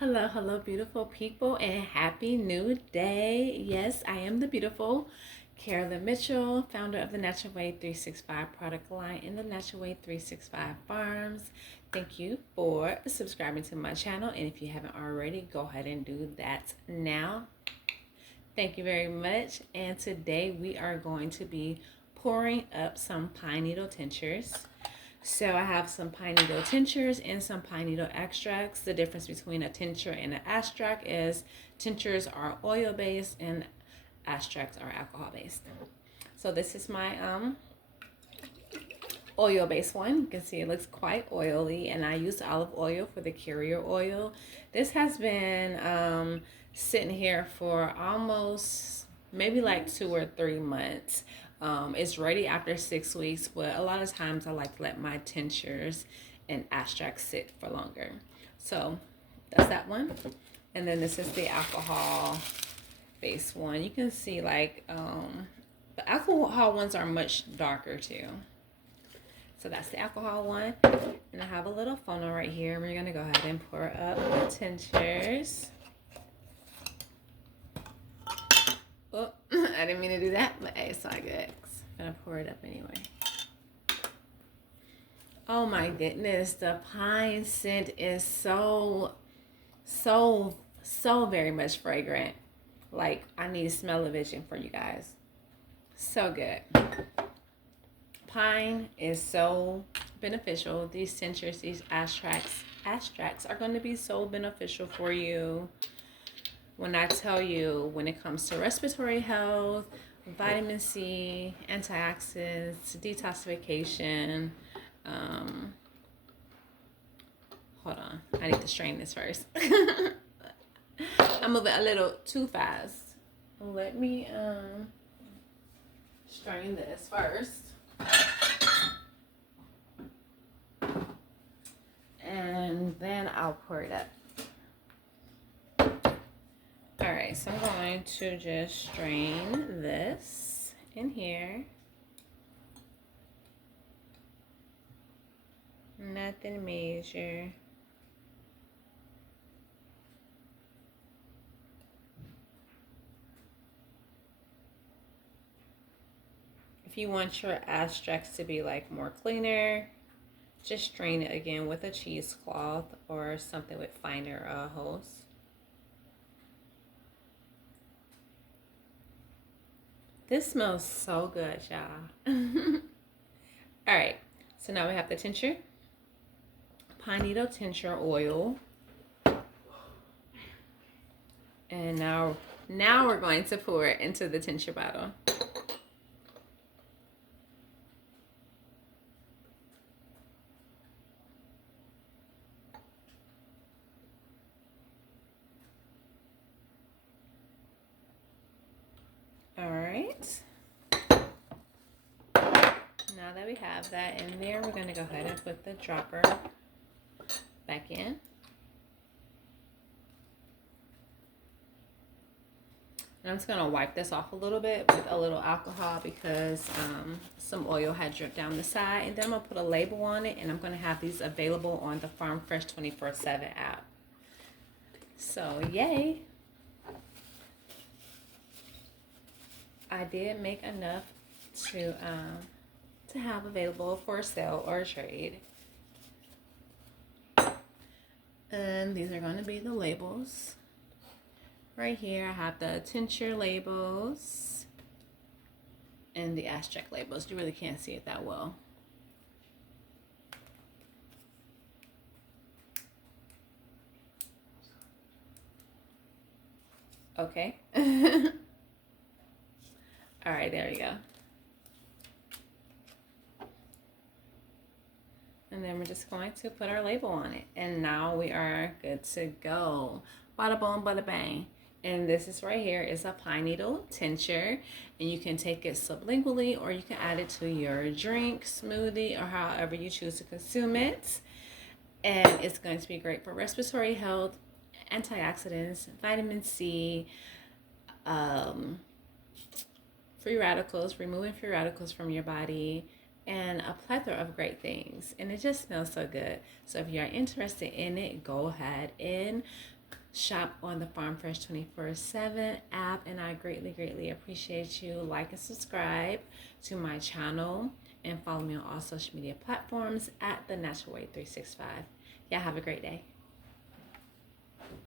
Hello, hello, beautiful people, and happy new day. Yes, I am the beautiful Carolyn Mitchell, founder of the Natural Way 365 product line in the Natural Way 365 Farms. Thank you for subscribing to my channel, and if you haven't already, go ahead and do that now. Thank you very much. And today we are going to be pouring up some pine needle tinctures. So I have some pine needle tinctures and some pine needle extracts. The difference between a tincture and an extract is tinctures are oil based and extracts are alcohol based. So this is my oil based one. You can see it looks quite oily, and I use olive oil for the carrier oil. This has been sitting here for almost maybe like 2 or 3 months. It's ready after 6 weeks, but a lot of times I like to let my tinctures and extracts sit for longer. So that's that one. And then this is the alcohol based one. You can see like the alcohol ones are much darker too. So that's the alcohol one. And I have a little funnel right here. We're going to go ahead and pour up the tinctures. Oh, I didn't mean to do that, but hey, it's all good. I'm going to pour it up anyway. Oh my goodness. The pine scent is so very much fragrant. Like, I need smell-o-vision for you guys. So good. Pine is so beneficial. These tinctures, these extracts are going to be so beneficial for you. When I tell you, when it comes to respiratory health, vitamin C, antioxidants, detoxification. Hold on, I need to strain this first. I'm moving a little too fast. Let me strain this first. And then I'll pour it up. Alright, so I'm going to just strain this in here. Nothing major. If you want your extracts to be like more cleaner, just strain it again with a cheesecloth or something with finer hose. This smells so good, y'all. All right, so now we have the tincture, pine needle tincture oil, and now we're going to pour it into the tincture bottle. All right. Now that we have that in there, we're going to go ahead and put the dropper back in. And I'm just going to wipe this off a little bit with a little alcohol because some oil had dripped down the side. And then I'm going to put a label on it, and I'm going to have these available on the Farm Fresh 24/7 app. So, yay. I did make enough to have available for sale or trade. And these are going to be the labels. Right here I have the tincture labels and the extract labels. You really can't see it that well. Okay. All right, there you go. And then we're just going to put our label on it. And now we are good to go. Bada boom, bada bang. And this is right here is a pine needle tincture. And you can take it sublingually, or you can add it to your drink, smoothie, or however you choose to consume it. And it's going to be great for respiratory health, antioxidants, vitamin C, free radicals, removing free radicals from your body, and a plethora of great things. And it just smells so good. So if you're interested in it, go ahead and shop on the Farm Fresh 24/7 app, and I greatly appreciate you. Like and subscribe to my channel and follow me on all social media platforms at The Natural Way 365. Y'all have a great day.